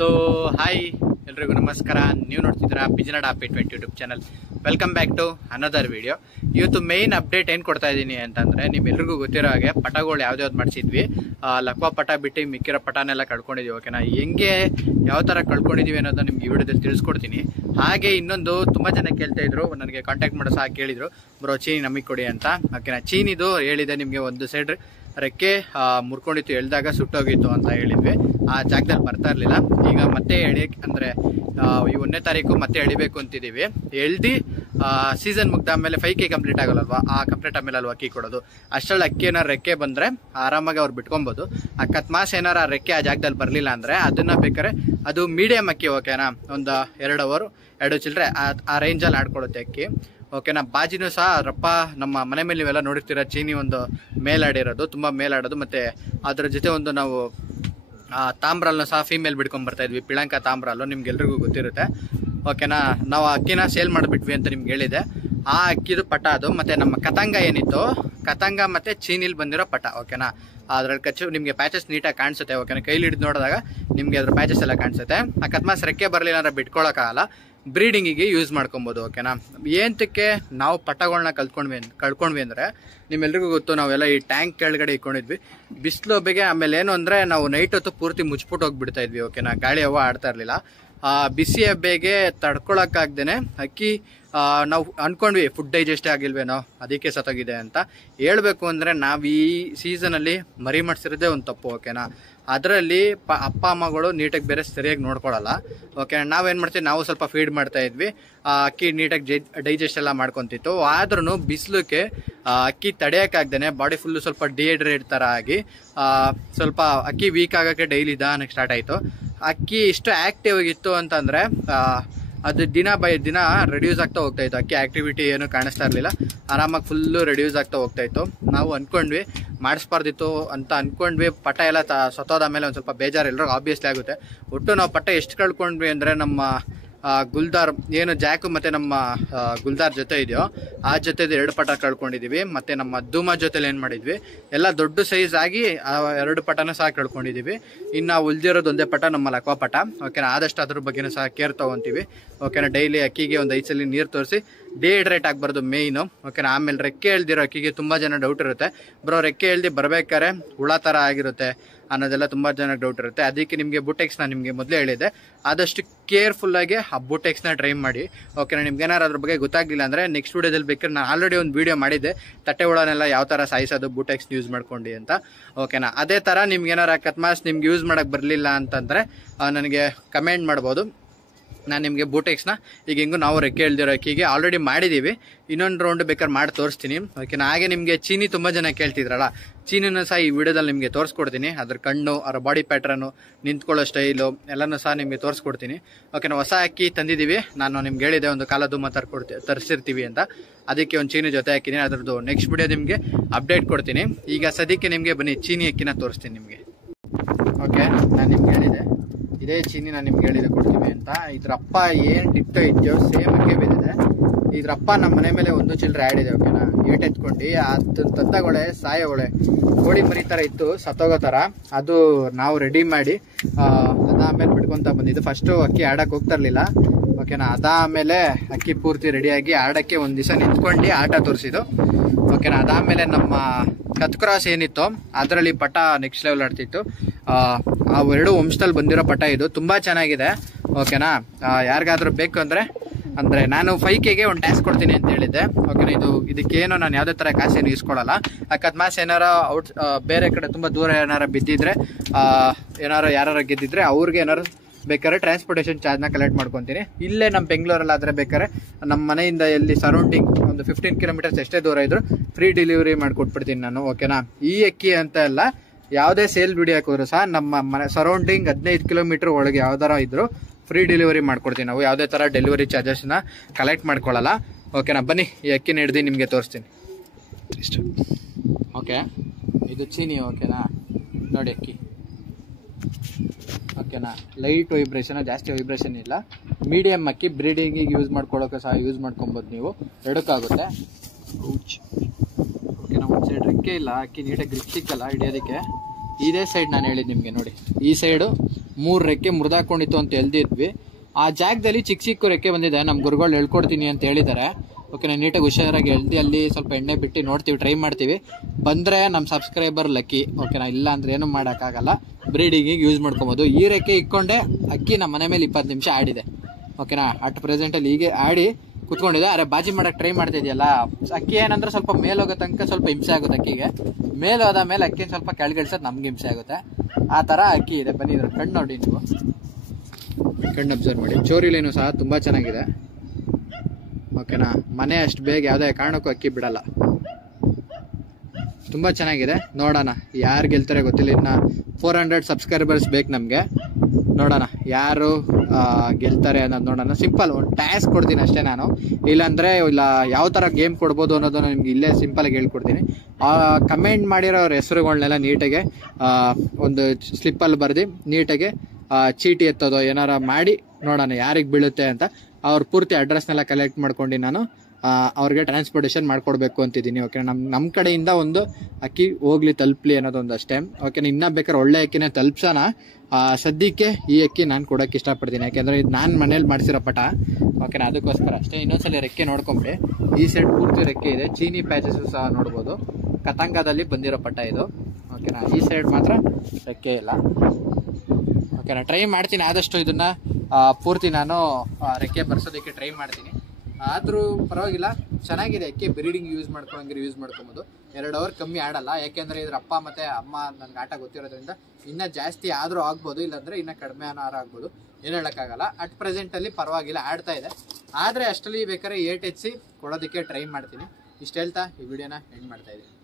So hi ಎಲ್ರಿಗೂ ನಮಸ್ಕಾರ. ನೀವು ನೋಡ್ತಿದ್ದೀರಾ ಬಿಜನಡ್ update YouTube channel. Welcome back to another video. ಇವತ್ತು ಮೇನ್ ಅಪ್ಡೇಟ್ ಏನು ಕೊಡ್ತಾ ಇದ್ದೀನಿ ಅಂತಂದರೆ, ನಿಮ್ಮೆಲ್ರಿಗೂ ಗೊತ್ತಿರೋ ಹಾಗೆ ಪಟಗಳು ಯಾವ್ದು ಮಾಡಿಸಿದ್ವಿ. ಲಕ್ವಾ ಪಟ ಬಿಟ್ಟು ಮಿಕ್ಕಿರೋ ಪಟನೆಲ್ಲ ಕಳ್ಕೊಂಡಿದ್ದೀವಿ. ಓಕೆನಾ, ಹೆಂಗೆ ಯಾವ ಥರ ಕಳ್ಕೊಂಡಿದ್ದೀವಿ ಅನ್ನೋದು ನಿಮ್ಗೆ ಈ ವಿಡಿಯೋದಲ್ಲಿ ತಿಳಿಸ್ಕೊಡ್ತೀನಿ. ಹಾಗೆ ಇನ್ನೊಂದು ತುಂಬ ಜನ ಕೇಳ್ತಾ ಇದ್ರು, ನನಗೆ ಕಾಂಟ್ಯಾಕ್ಟ್ ಮಾಡೋ ಸಹ ಕೇಳಿದ್ರು, ಬ್ರೋ ಚೀನಿ ನಮಗೆ ಕೊಡಿ ಅಂತ. ಓಕೆನಾ, ಚೀನಿದು ಹೇಳಿದೆ ನಿಮಗೆ, ಒಂದು ಸೈಡ್ ರೆಕ್ಕೆ ಮುರ್ಕೊಂಡಿತ್ತು, ಎಳ್ದಾಗ ಸುಟ್ಟೋಗಿತ್ತು ಅಂತ ಹೇಳಿದ್ವಿ. ಆ ಜಾಗದಲ್ಲಿ ಬರ್ತಾ ಇರಲಿಲ್ಲ. ಈಗ ಮತ್ತೆ ಅಂದರೆ ಈ 1ನೇ ತಾರೀಕು ಮತ್ತೆ ಎಳಿಬೇಕು ಅಂತಿದ್ದೀವಿ. ಎಳ್ದು ಸೀಸನ್ ಮುಗ್ದಾದ್ಮೇಲೆ 5K ಕಂಪ್ಲೀಟ್ ಆಗೋಲ್ವಾ, ಆ ಕಂಪ್ಲೀಟ್ ಆದಮೇಲೆ ಅಲ್ವಾ ಅಕ್ಕಿ ಕೊಡೋದು. ಅಷ್ಟರಲ್ಲಿ ಅಕ್ಕಿ ಏನಾರು ರೆಕ್ಕೆ ಬಂದರೆ ಆರಾಮಾಗಿ ಅವ್ರು ಬಿಟ್ಕೊಬೋದು. ಅಕಸ್ಮಾತ್ ಏನಾರು ಆ ರೆಕ್ಕೆ ಆ ಜಾಗದಲ್ಲಿ ಬರಲಿಲ್ಲ ಅಂದರೆ ಅದನ್ನು ಬೇಕಾದ್ರೆ ಅದು ಮೀಡಿಯಮ್ ಅಕ್ಕಿ. ಓಕೆನಾ, ಒಂದು 2 ಅವರ್ 2 ಚಿಲ್ಲರೆ ಆ ರೇಂಜಲ್ಲಿ ಆಡ್ಕೊಳುತ್ತೆ ಅಕ್ಕಿ. ಓಕೆನಾ, ಬಾಜಿನೂ ಸಹ ರಪ್ಪ ನಮ್ಮ ಮನೆ ಮೇಲೆ ನೀವೆಲ್ಲ ನೋಡಿರ್ತೀರ, ಚೀನಿ ಒಂದು ಮೇಲಾಡಿರೋದು, ತುಂಬ ಮೇಲಾಡೋದು. ಮತ್ತು ಅದರ ಜೊತೆ ಒಂದು ನಾವು ತಾಮ್ರಲ್ಲೂ ಸಹ ಫೀಮೇಲ್ ಬಿಡ್ಕೊಂಬರ್ತಾ ಇದ್ವಿ, ಪಿಳಂಕ ತಾಮ್ರಲ್ಲೂ, ನಿಮ್ಗೆಲ್ರಿಗೂ ಗೊತ್ತಿರುತ್ತೆ. ಓಕೆನಾ, ನಾವು ಅಕ್ಕಿನ ಸೇಲ್ ಮಾಡಿಬಿಟ್ವಿ ಅಂತ ನಿಮ್ಗೆ ಹೇಳಿದೆ. ಆ ಅಕ್ಕಿದು ಪಟ ಅದು. ಮತ್ತು ನಮ್ಮ ಕತಂಗ ಏನಿತ್ತು, ಕತಂಗ ಮತ್ತು ಚೀನಿಲಿ ಬಂದಿರೋ ಪಟ. ಓಕೆನಾ, ಅದ್ರಲ್ಲಿ ಕಚ್ಚು ನಿಮಗೆ ಪ್ಯಾಚಸ್ ನೀಟಾಗಿ ಕಾಣಿಸುತ್ತೆ. ಓಕೆನಾ, ಕೈಲಿ ಹಿಡಿದು ನೋಡಿದಾಗ ನಿಮಗೆ ಅದ್ರ ಪ್ಯಾಚಸ್ ಎಲ್ಲ ಕಾಣಿಸುತ್ತೆ. ಅಕಸ್ಮಾತ್ ರೆಕ್ಕೆ ಬರಲಿಲ್ಲ ಅಂದರೆ ಬಿಟ್ಕೊಳ್ಳೋಕ್ಕಾಗಲ್ಲ, ಬ್ರೀಡಿಂಗಿಗೆ ಯೂಸ್ ಮಾಡ್ಕೊಬೋದು. ಓಕೆನಾ, ಏನಕ್ಕೆ ನಾವು ಪಟಗಳನ್ನ ಕಳ್ಕೊಂಡ್ವಿ ಅಂದರೆ, ನಿಮ್ಮೆಲ್ರಿಗೂ ಗೊತ್ತು, ನಾವೆಲ್ಲ ಈ ಟ್ಯಾಂಕ್ ಕೆಳಗಡೆ ಇಟ್ಕೊಂಡಿದ್ವಿ ಬಿಸಿಲು ಒಬ್ಬೆಗೆ. ಆಮೇಲೆ ಏನು ಅಂದರೆ, ನಾವು ನೈಟ್ ಹೊತ್ತು ಪೂರ್ತಿ ಮುಚ್ಚಿಬಿಟ್ಟು ಹೋಗ್ಬಿಡ್ತಾ ಇದ್ವಿ. ಓಕೆನಾ, ಗಾಳಿ ಹವಾ ಆಡ್ತಾ ಇರಲಿಲ್ಲ. ಬಿಸಿ ಹಬ್ಬೆಗೆ ತಡ್ಕೊಳಕ್ಕಾಗ್ದೇನೆ ಅಕ್ಕಿ ನಾವು ಅಂದ್ಕೊಂಡ್ವಿ ಫುಡ್ ಡೈಜೆಸ್ಟ್ ಆಗಿಲ್ವೇನೋ, ಅದಕ್ಕೆ ಸತ್ತೋಗಿದೆ ಅಂತ. ಹೇಳ್ಬೇಕು ಅಂದರೆ, ನಾವು ಈ ಸೀಸನಲ್ಲಿ ಮರಿ ಮಾಡಿಸಿರೋದೇ ಒಂದು ತಪ್ಪು. ಓಕೆನಾ, ಅದರಲ್ಲಿ ಅಪ್ಪ ಅಮ್ಮಗಳು ನೀಟಾಗಿ ಬೇರೆ ಸರಿಯಾಗಿ ನೋಡ್ಕೊಳ್ಳಲ್ಲ. ಓಕೆ, ನಾವೇನು ಮಾಡ್ತೀವಿ, ನಾವು ಸ್ವಲ್ಪ ಫೀಡ್ ಮಾಡ್ತಾ ಇದ್ವಿ, ಅಕ್ಕಿ ನೀಟಾಗಿ ಡೈಜೆಸ್ಟ್ ಎಲ್ಲ ಮಾಡ್ಕೊತಿತ್ತು. ಆದ್ರೂ ಬಿಸಿಲಕ್ಕೆ ಅಕ್ಕಿ ತಡೆಯೋಕ್ಕಾಗ್ದೇ ಬಾಡಿ ಫುಲ್ಲು ಸ್ವಲ್ಪ ಡಿಹೈಡ್ರೇಟ್ ಥರ ಆಗಿ ಸ್ವಲ್ಪ ಅಕ್ಕಿ ವೀಕ್ ಆಗೋಕ್ಕೆ ಡೈಲಿ ನಿಧಾನಕ್ಕೆ ಸ್ಟಾರ್ಟ್ ಆಯಿತು. ಅಕ್ಕಿ ಇಷ್ಟು ಆ್ಯಕ್ಟಿವ್ ಆಗಿತ್ತು ಅಂತಂದರೆ ಅದು ದಿನ ಬೈ ದಿನ ರೆಡ್ಯೂಸ್ ಆಗ್ತಾ ಹೋಗ್ತಾಯಿತ್ತು. ಅಕ್ಕಿ ಆ್ಯಕ್ಟಿವಿಟಿ ಏನು ಕಾಣಿಸ್ತಾ ಇರಲಿಲ್ಲ, ಆರಾಮಾಗಿ ಫುಲ್ಲು ರೆಡ್ಯೂಸ್ ಆಗ್ತಾ ಹೋಗ್ತಾಯಿತ್ತು. ನಾವು ಅಂದ್ಕೊಂಡ್ವಿ ಮಾಡಿಸ್ಬಾರ್ದಿತ್ತು ಅಂತ ಅಂದ್ಕೊಂಡ್ವಿ. ಪಟ ಎಲ್ಲ ಸತ್ತೋದ ಮೇಲೆ ಒಂದು ಸ್ವಲ್ಪ ಬೇಜಾರು ಎಲ್ಲರೂ ಆಬ್ವಿಯಸ್ಲಿ ಆಗುತ್ತೆ. ಒಟ್ಟು ನಾವು ಪಟ ಎಷ್ಟು ಕಳ್ಕೊಂಡ್ವಿ ಅಂದರೆ, ನಮ್ಮ ಗುಲ್ದಾರ್ ಏನು ಜಾಕು ಮತ್ತು ನಮ್ಮ ಗುಲ್ದಾರ್ ಜೊತೆ ಇದೆಯೋ ಆ ಜೊತೆದು 2 ಪಟ ಕಳ್ಕೊಂಡಿದ್ದೀವಿ. ಮತ್ತು ನಮ್ಮ ಧೂಮ ಜೊತೆಲಿ ಏನು ಮಾಡಿದ್ವಿ, ಎಲ್ಲ ದೊಡ್ಡ ಸೈಜ್ ಆಗಿ 2 ಪಟನೂ ಸಹ ಕಳ್ಕೊಂಡಿದ್ದೀವಿ. ಇನ್ನು ಉಳಿದಿರೋದು ಒಂದೇ ಪಟ, ನಮ್ಮ ಲಕ್ವಾ ಪಟ. ಓಕೆನಾ, ಆದಷ್ಟು ಅದ್ರ ಬಗ್ಗೆನೂ ಸಹ ಕೇರ್ ತೊಗೊತೀವಿ. ಓಕೆನಾ, ಡೈಲಿ ಅಕ್ಕಿಗೆ ಒಂದು 5 ಸಲ ನೀರು ತೋರಿಸಿ, ಡಿಹೈಡ್ರೇಟ್ ಆಗಬಾರ್ದು ಮೇಯ್ನು. ಓಕೆನಾ, ಆಮೇಲೆ ರೆಕ್ಕೆ ಎಳ್ದಿರೋ ಅಕ್ಕಿಗೆ ತುಂಬ ಜನ ಡೌಟ್ ಇರುತ್ತೆ, ಬ್ರೋ ರೆಕ್ಕೆ ಎಳ್ದು ಬರ್ಬೇಕಾದ್ರೆ ಹುಳ ಥರ ಆಗಿರುತ್ತೆ ಅನ್ನೋದೆಲ್ಲ ತುಂಬ ಜನಕ್ಕೆ ಡೌಟ್ ಇರುತ್ತೆ. ಅದಕ್ಕೆ ನಿಮಗೆ ಬೂಟೆಕ್ಸ್ನ ನಿಮಗೆ ಮೊದಲೇ ಹೇಳಿದೆ, ಆದಷ್ಟು ಕೇರ್ಫುಲ್ಲಾಗಿ ಆ ಬೂಟೆಕ್ಸ್ನ ಟ್ರೈ ಮಾಡಿ. ಓಕೆನಾ, ನಿಮ್ಗೆ ಏನಾರು ಅದ್ರ ಬಗ್ಗೆ ಗೊತ್ತಾಗಲಿಲ್ಲ ಅಂದರೆ ನೆಕ್ಸ್ಟ್ ವೀಡಿಯೋದಲ್ಲಿ ಬೇಕಾದ್ರೆ ನಾನು ಆಲ್ರೆಡಿ ಒಂದು ವೀಡಿಯೋ ಮಾಡಿದ್ದೆ, ತಟ್ಟೆ ಹುಳನೆಲ್ಲ ಯಾವ ಥರ ಸಾಯಿಸೋದು ಬೂಟೆಕ್ಸ್ ಯೂಸ್ ಮಾಡ್ಕೊಂಡು ಅಂತ. ಓಕೆನಾ, ಅದೇ ಥರ ನಿಮ್ಗೆ ಏನಾರು ಅಕಸ್ಮಾತ್ ನಿಮ್ಗೆ ಯೂಸ್ ಮಾಡೋಕ್ಕೆ ಬರಲಿಲ್ಲ ಅಂತಂದರೆ ನನಗೆ ಕಮೆಂಟ್ ಮಾಡ್ಬೋದು. ನಾನು ನಿಮಗೆ ಬೂಟೆಕ್ಸ್ನ ಈಗ ಹೆಂಗೂ ನಾವು ರೆಕ್ಕೆ ಎಳ್ದಿರೋ ಅಕ್ಕಿಗೆ ಆಲ್ರೆಡಿ ಮಾಡಿದ್ದೀವಿ, ಇನ್ನೊಂದು ರೌಂಡ್ ಬೇಕಾದ್ರೆ ಮಾಡಿ ತೋರಿಸ್ತೀನಿ. ಓಕೆನಾ, ಹಾಗೆ ನಿಮಗೆ ಚೀನಿ ತುಂಬ ಜನ ಕೇಳ್ತಿದ್ರಲ್ಲ, ಚೀನಿನೂ ಸಹ ಈ ವಿಡಿಯೋದಲ್ಲಿ ನಿಮಗೆ ತೋರಿಸ್ಕೊಡ್ತೀನಿ. ಅದ್ರ ಕಣ್ಣು, ಅದರ ಬಾಡಿ ಪ್ಯಾಟ್ರನು, ನಿಂತ್ಕೊಳ್ಳೋ ಸ್ಟೈಲು ಎಲ್ಲನೂ ಸಹ ನಿಮಗೆ ತೋರಿಸ್ಕೊಡ್ತೀನಿ. ಓಕೆನಾ, ಹೊಸ ಅಕ್ಕಿ ತಂದಿದ್ದೀವಿ, ನಾನು ನಿಮ್ಗೆ ಹೇಳಿದೆ ಒಂದು ಕಾಲ ಧೂಮ ತರಿಸಿರ್ತೀವಿ ಅಂತ, ಅದಕ್ಕೆ ಒಂದು ಚೀನಿ ಜೊತೆ ಹಾಕಿದ್ದೀನಿ. ಅದ್ರದ್ದು ನೆಕ್ಸ್ಟ್ ವಿಡಿಯೋ ನಿಮಗೆ ಅಪ್ಡೇಟ್ ಕೊಡ್ತೀನಿ. ಈಗ ಸದ್ಯಕ್ಕೆ ನಿಮಗೆ ಬನ್ನಿ ಚೀನಿ ಅಕ್ಕಿನ ತೋರಿಸ್ತೀನಿ ನಿಮಗೆ. ಓಕೆ, ನಾನು ನಿಮ್ಗೆ ಹೇಳಿದೆ ಇದೇ ಚೀನಿ, ನಾನು ನಿಮ್ಗೆ ಹೇಳಿದೆ ಕೊಡ್ತೀವಿ ಅಂತ. ಇದ್ರಪ್ಪ ಏನು ಟಿಟ್ಟು ಇದೆಯೋ ಸೇಮ್ ಅಕ್ಕಿ ಬಿದ್ದಿದೆ. ಇದ್ರಪ್ಪ ನಮ್ಮ ಮನೆ ಮೇಲೆ 1 ಚಿಲ್ಲರೆ ಆಡಿದೆ. ಓಕೆನಾ, ಏಟ್ ಎತ್ಕೊಂಡು ಅದು ತಂದಗೊಳೆ ಸಾಯೋಳೆ ಕೋಳಿ ಮರಿ ಥರ ಇತ್ತು, ಸತ್ತೋಗೋ ಥರ. ಅದು ನಾವು ರೆಡಿ ಮಾಡಿ ಅದಾದಮೇಲೆ ಬಿಡ್ಕೊತ ಬಂದಿದ್ದು. ಫಸ್ಟು ಅಕ್ಕಿ ಆಡಕ್ಕೆ ಹೋಗ್ತಾ ಇರಲಿಲ್ಲ. ಓಕೆನಾ, ಅದಾದಮೇಲೆ ಅಕ್ಕಿ ಪೂರ್ತಿ ರೆಡಿಯಾಗಿ ಆಡೋಕ್ಕೆ ಒಂದು ದಿವಸ ನಿಂತ್ಕೊಂಡು ಆಟ ತೋರಿಸಿದ್ದು. ಓಕೆನಾ, ಅದಾದಮೇಲೆ ನಮ್ಮ ಕತ್ಕ್ರಾಸ್ ಏನಿತ್ತು ಅದರಲ್ಲಿ ಪಟ ನೆಕ್ಸ್ಟ್ ಲೆವೆಲ್ ಆಡ್ತಿತ್ತು. ಆ 2 ವಂಶದಲ್ಲಿ ಬಂದಿರೋ ಪಟ ಇದು ತುಂಬ ಚೆನ್ನಾಗಿದೆ. ಓಕೆನಾ, ಯಾರಿಗಾದ್ರೂ ಬೇಕು ಅಂದರೆ ನಾನು 5Kಗೆ ಒಂದು ಟ್ಯಾಕ್ಸ್ ಕೊಡ್ತೀನಿ ಅಂತ ಹೇಳಿದ್ದೆ. ಓಕೆನಾ, ಇದಕ್ಕೇನು ನಾನು ಯಾವುದೇ ಥರ ಕಾಸೇನು ಇಸ್ಕೊಳ್ಳಲ್ಲ. ಅಕಸ್ಮಾತ್ ಏನಾರು ಬೇರೆ ಕಡೆ ತುಂಬ ದೂರ ಏನಾರು ಬಿದ್ದಿದ್ರೆ, ಯಾರು ಗೆದ್ದಿದ್ರೆ ಅವ್ರಿಗೆ ಏನಾರು ಬೇಕಾದ್ರೆ ಟ್ರಾನ್ಸ್ಪೋರ್ಟೇಷನ್ ಚಾರ್ಜ್ನ ಕಲೆಕ್ಟ್ ಮಾಡ್ಕೊತೀನಿ. ಇಲ್ಲೇ ನಮ್ಮ ಬೆಂಗಳೂರಲ್ಲಿ ಆದರೆ ಬೇಕಾದ್ರೆ ನಮ್ಮ ಮನೆಯಿಂದ ಎಲ್ಲಿ ಸರೌಂಡಿಂಗ್ ಒಂದು 15 ಕಿಲೋಮೀಟರ್ಸ್ ಎಷ್ಟೇ ದೂರ ಇದ್ರು ಫ್ರೀ ಡೆಲಿವರಿ ಮಾಡಿಕೊಟ್ಬಿಡ್ತೀನಿ ನಾನು. ಓಕೆನಾ, ಈ ಅಕ್ಕಿ ಅಂತ ಎಲ್ಲ ಯಾವುದೇ ಸೇಲ್ ವಿಡಿಯೋ ಹಾಕಿದ್ರು ಸಹ ನಮ್ಮ ಮನೆ ಸರೌಂಡಿಂಗ್ 15 ಕಿಲೋಮೀಟರ್ ಒಳಗೆ ಯಾವ್ದಾರ ಇದ್ರು ಫ್ರೀ ಡೆಲಿವರಿ ಮಾಡ್ಕೊಡ್ತೀನಿ. ನಾವು ಯಾವುದೇ ಥರ ಡೆಲಿವರಿ ಚಾರ್ಜಸ್ನ ಕಲೆಕ್ಟ್ ಮಾಡ್ಕೊಳ್ಳಲ್ಲ. ಓಕೆನಾ, ಬನ್ನಿ ಈ ಅಕ್ಕಿನ ಹಿಡ್ದು ನಿಮಗೆ ತೋರಿಸ್ತೀನಿ ಇಷ್ಟು. ಓಕೆ, ಇದು ಚೀನಿ. ಓಕೆನಾ, ನೋಡಿ ಅಕ್ಕಿ. ಓಕೆನಾ, ಲೈಟ್ ವೈಬ್ರೇಷನ್, ಜಾಸ್ತಿ ವೈಬ್ರೇಷನ್ ಇಲ್ಲ, ಮೀಡಿಯಮ್ ಅಕ್ಕಿ. ಬ್ರೀಡಿಂಗಿಗೆ ಯೂಸ್ ಮಾಡ್ಕೊಳ್ಳೋಕೆ ಸಹ ಯೂಸ್ ಮಾಡ್ಕೊಬೋದು ನೀವು, ಎರಡಕ್ಕಾಗುತ್ತೆ. ಓಕೆನಾ, ಒಂದು ಸೈಡ್ ರೆಕ್ಕೆ ಇಲ್ಲ, ಅಕ್ಕಿ ನೀಟಾಗಿ ಗ್ರಿಪ್ ಸಿಕ್ಕಲ್ಲ ಹಿಡಿಯೋದಕ್ಕೆ. ಇದೇ ಸೈಡ್ ನಾನು ಹೇಳಿದ್ ನಿಮ್ಗೆ ನೋಡಿ, ಈ ಸೈಡು 3 ರೆಕ್ಕೆ ಮುರಿದಾಕೊಂಡಿತ್ತು ಅಂತ ಎಲ್ದಿದ್ವಿ. ಆ ಜಾಗದಲ್ಲಿ ಚಿಕ್ಕ ಚಿಕ್ಕ ರೆಕ್ಕೆ ಬಂದಿದೆ. ನಮ್ ಗುರುಗಳು ಹೇಳ್ಕೊಡ್ತೀನಿ ಅಂತ ಹೇಳಿದ್ದಾರೆ. ಓಕೆನಾ, ನೀಟಾಗಿ ಹುಷಾರಾಗಿ ಎಳ್ದು ಅಲ್ಲಿ ಸ್ವಲ್ಪ ಎಣ್ಣೆ ಬಿಟ್ಟು ನೋಡ್ತೀವಿ, ಟ್ರೈ ಮಾಡ್ತೀವಿ. ಬಂದ್ರೆ ನಮ್ಮ ಸಬ್ಸ್ಕ್ರೈಬರ್ ಲಕ್ಕಿ. ಓಕೆನಾ, ಇಲ್ಲ ಅಂದ್ರೆ ಏನು ಮಾಡೋಕ್ಕಾಗಲ್ಲ, ಬ್ರೀಡಿಂಗಿಗೆ ಯೂಸ್ ಮಾಡ್ಕೊಬೋದು. ಈ ರೆಕ್ಕೆ ಇಕ್ಕೊಂಡೆ ಅಕ್ಕಿ ನಮ್ಮ ಮನೆ ಮೇಲೆ 20 ನಿಮಿಷ ಆಡಿದೆ. ಓಕೆನಾ, ಅಟ್ ಪ್ರೆಸೆಂಟಲ್ಲಿ ಹೀಗೆ ಆಡಿ ಕುತ್ಕೊಂಡಿದೆ. ಅರೆ ಬಾಜಿ ಮಾಡಕ್ಕೆ ಟ್ರೈ ಮಾಡ್ತಿದ್ಯಲ್ಲ, ಅಕ್ಕಿ ಏನಂದ್ರೆ ಸ್ವಲ್ಪ ಮೇಲೋಗೋ ತನಕ ಸ್ವಲ್ಪ ಹಿಂಸೆ ಆಗುತ್ತೆ ಅಕ್ಕಿಗೆ. ಮೇಲೆ ಹೋದ ಮೇಲೆ ಅಕ್ಕಿ ಸ್ವಲ್ಪ ಕೆಳಗಿಳಿಸೋದು ನಮ್ಗೆ ಹಿಂಸೆ ಆಗುತ್ತೆ. ಆ ಥರ ಅಕ್ಕಿ ಇದೆ. ಬನ್ನಿ ಇದ್ರ ಕಣ್ಣು ನೋಡಿ, ನೀವು ಕಣ್ಣು ಅಬ್ಸರ್ವ್ ಮಾಡಿ. ಚೋರಿಲೇನು ಸಹ ತುಂಬ ಚೆನ್ನಾಗಿದೆ. ಓಕೆನಾ, ಮನೆ ಅಷ್ಟು ಬೇಗ ಯಾವುದೇ ಕಾರಣಕ್ಕೂ ಅಕ್ಕಿ ಬಿಡಲ್ಲ. ತುಂಬ ಚೆನ್ನಾಗಿದೆ. ನೋಡೋಣ ಯಾರು ಗೆಲ್ತಾರೆ ಗೊತ್ತಿಲ್ಲ. ಇನ್ನು 400 ಸಬ್ಸ್ಕ್ರೈಬರ್ಸ್ ಬೇಕು ನಮಗೆ. ನೋಡೋಣ ಯಾರು ಗೆಲ್ತಾರೆ ಅನ್ನೋದು ನೋಡೋಣ. ಸಿಂಪಲ್ ಒಂದು ಟಾಸ್ಕ್ ಕೊಡ್ತೀನಿ ಅಷ್ಟೇ ನಾನು. ಇಲ್ಲಾಂದರೆ ಇಲ್ಲ ಯಾವ ಥರ ಗೇಮ್ ಕೊಡ್ಬೋದು ಅನ್ನೋದನ್ನು ನಿಮ್ಗೆ ಇಲ್ಲೇ ಸಿಂಪಲಾಗಿ ಹೇಳ್ಕೊಡ್ತೀನಿ. ಕಮೆಂಟ್ ಮಾಡಿರೋ ಅವ್ರ ಹೆಸರುಗಳನ್ನೆಲ್ಲ ನೀಟಾಗೆ ಒಂದು ಸ್ಲಿಪ್ಪಲ್ಲಿ ಬರೆದು ನೀಟಾಗೆ ಚೀಟಿ ಎತ್ತೋದು ಏನಾರ ಮಾಡಿ ನೋಡೋಣ ಯಾರಿಗೆ ಬೀಳುತ್ತೆ ಅಂತ. ಅವ್ರ ಪೂರ್ತಿ ಅಡ್ರೆಸ್ನೆಲ್ಲ ಕಲೆಕ್ಟ್ ಮಾಡ್ಕೊಂಡು ನಾನು ಅವ್ರಿಗೆ ಟ್ರಾನ್ಸ್ಪೋರ್ಟೇಷನ್ ಮಾಡ್ಕೊಡ್ಬೇಕು ಅಂತಿದ್ದೀನಿ. ಓಕೆ, ನಮ್ಮ ಕಡೆಯಿಂದ ಒಂದು ಅಕ್ಕಿ ಹೋಗ್ಲಿ, ತಲುಪಲಿ ಅನ್ನೋದೊಂದು ಅಷ್ಟೇ. ಓಕೆ, ಇನ್ನೂ ಬೇಕಾದ್ರೆ ಒಳ್ಳೆ ಅಕ್ಕಿನೇ ತಲುಪ್ಸೋಣ. ಸದ್ಯಕ್ಕೆ ಈ ಅಕ್ಕಿ ನಾನು ಕೊಡೋಕ್ಕೆ ಇಷ್ಟಪಡ್ತೀನಿ, ಯಾಕೆಂದರೆ ಇದು ನಾನು ಮನೇಲಿ ಮಾಡಿಸಿರೋ ಪಟ. ಓಕೆನಾ, ಅದಕ್ಕೋಸ್ಕರ ಅಷ್ಟೇ. ಇನ್ನೊಂದ್ಸಲ ರೆಕ್ಕೆ ನೋಡ್ಕೊಂಬಿಡಿ. ಈ ಸೈಡ್ ಪೂರ್ತಿ ರೆಕ್ಕೆ ಇದೆ, ಚೀನಿ ಪ್ಯಾಚಸ್ ಸಹ ನೋಡ್ಬೋದು. ಕತಂಗದಲ್ಲಿ ಬಂದಿರೋ ಪಟ ಇದು. ಓಕೆನಾ, ಈ ಸೈಡ್ ಮಾತ್ರ ರೆಕ್ಕೆ ಇಲ್ಲ. ಓಕೆನಾ, ಟ್ರೈ ಮಾಡ್ತೀನಿ ಆದಷ್ಟು ಇದನ್ನ ಪೂರ್ತಿ ನಾನು ರೆಕ್ಕೆ ಬರ್ಸೋದಕ್ಕೆ ಟ್ರೈ ಮಾಡ್ತೀನಿ. ಆದರೂ ಪರವಾಗಿಲ್ಲ, ಚೆನ್ನಾಗಿದೆ ಅಕ್ಕಿ. ಬ್ರೀಡಿಂಗ್ ಯೂಸ್ ಮಾಡ್ಕೊಳಂಗಿದ್ರೆ ಯೂಸ್ ಮಾಡ್ಕೊಬೋದು. 2 ಅವರ್ ಕಮ್ಮಿ ಆಡಲ್ಲ, ಯಾಕೆಂದರೆ ಇದ್ರ ಅಪ್ಪ ಮತ್ತು ಅಮ್ಮ ನನಗೆ ಆಟ ಗೊತ್ತಿರೋದ್ರಿಂದ ಇನ್ನೂ ಜಾಸ್ತಿ ಆದರೂ ಆಗ್ಬೋದು, ಇಲ್ಲಾಂದರೆ ಇನ್ನೂ ಕಡಿಮೆ ಆನಾರು ಆಗ್ಬೋದು, ಏನು ಹೇಳೋಕ್ಕಾಗಲ್ಲ. ಅಟ್ ಪ್ರೆಸೆಂಟಲ್ಲಿ ಪರವಾಗಿಲ್ಲ, ಆಡ್ತಾ ಇದೆ. ಆದರೆ ಅಷ್ಟರಲ್ಲಿ ಬೇಕಾದ್ರೆ 8 ಹೆಚ್ಚಿ ಕೊಡೋದಕ್ಕೆ ಟ್ರೈ ಮಾಡ್ತೀನಿ. ಇಷ್ಟು ಹೇಳ್ತಾ ಈ ವಿಡಿಯೋನ ಎಂಡ್ ಮಾಡ್ತಾಯಿದ್ದೀನಿ.